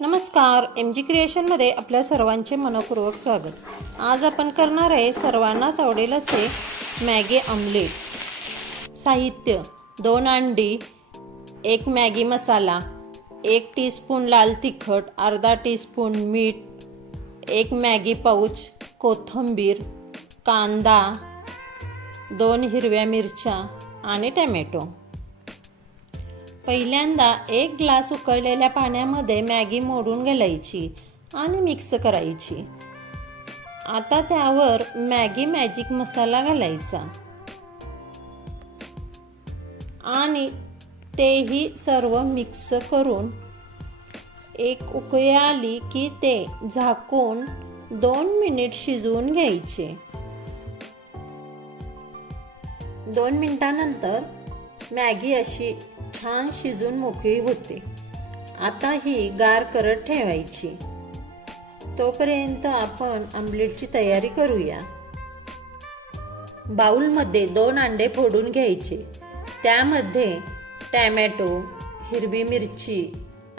नमस्कार, MG क्रिएशनमध्ये आपल्या सर्वांचे मनपूर्वक स्वागत। आज आपण करणार आहे सर्वांनाच आवडेल असे मॅगी ऑमलेट। साहित्य: 2 अंडी, 1 मॅगी मसाला, 1 टीस्पून लाल तिखट, अर्धा टीस्पून मीठ, 1 मॅगी पाउच, कोथिंबीर, कांदा, 2 हिरव्या मिरच्या आणि टोमॅटो। पहिल्यांदा 1 ग्लास उकळलेल्या पाण्यामध्ये मॅगी मोडून घालायची आणि मिक्स करायची। आता त्यावर मॅगी मॅजिक मसाला घालायचा आणि तेही सर्व मिक्स करून एक उकळी आली की ते झाकून 2 मिनिट शिजवून घ्यायचे। 2 मिनिटांनंतर मॅगी अशी छान शिजून मोकळी होते। आता ही गार करत ठेवायची। तोपर्यंत आपण ऑमलेटची तयारी करूया। बाउलमध्ये 2 अंडे फोडून घ्यायचे। त्यामध्ये टोमॅटो, हिरवी मिरची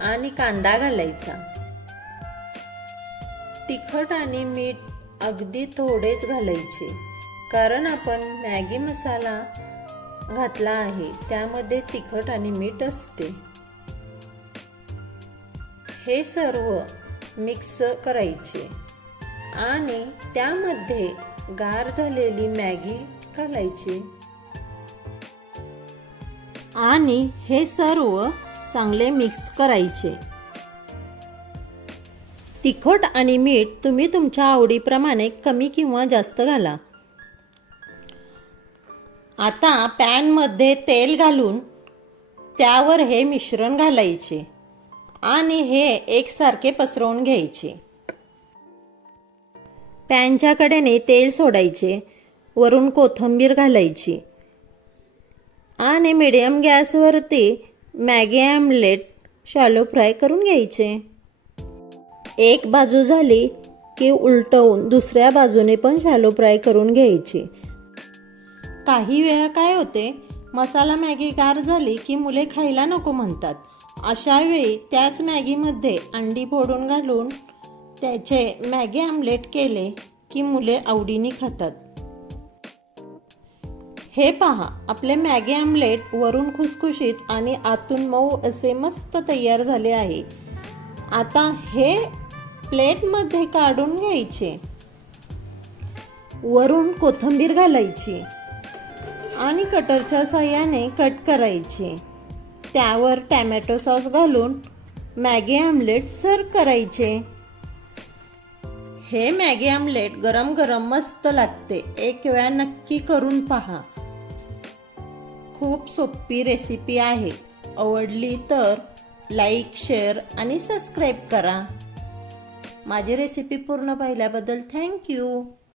आणि कांदा घालायचा। तिखट आणि मीठ अगदी थोडेच घालायचे, कारण आपण मॅगी मसाला घातला आहे, त्यामध्ये तिखट आणि मीठ असते। हे सर्व मिक्स करायचे आणि त्यामध्ये गार झालेली मॅगी घालायची आणि हे सर्व चांगले मिक्स करायचे। तिखट आणि मीठ तुम्ही तुमच्या आवडीप्रमाणे कमी किंवा जास्त घाला। आता पॅन मध्ये तेल घालून त्यावर हे मिश्रण घालायचे आणि हे एकसारखे पसरवून घ्यायचे। पॅनच्या कडेने तेल सोडायचे, वरून कोथिंबीर घालायची आणि मीडियम गॅसवरती मॅगी ऑमलेट शॅलो फ्राय करून घ्यायचे। एक बाजू झाली की उलटवून दुसऱ्या बाजूने पण शॅलो फ्राय करून घ्यायची। काही वेळा काय होते, मसाला मॅगी गार झाली की मुले खायला नको म्हणतात। अशा वेळी त्याच मॅगीमध्ये अंडी फोडून घालून त्याचे मॅगी ऑमलेट केले की मुले आवडीने खातात। हे पहा, आपले मॅगी ऑमलेट वरून खुसखुशीत आणि आतून मऊ असे मस्त तयार झाले आहे। आता हे प्लेटमध्ये काढून घ्यायचे, वरून कोथिंबीर घालायची आणि कटरच्या साहाय्याने कट करायचे। त्यावर टोमॅटो सॉस घालून मॅगी ऑमलेट सर्व करायचे। हे मॅगी ऑमलेट गरम गरम मस्त लागते। एक वेळा नक्की करून पहा। खूप सोपी रेसिपी आहे। आवडली तर लाईक, शेअर आणि सबस्क्राईब करा। माझी रेसिपी पूर्ण पाहिल्याबद्दल थँक यू।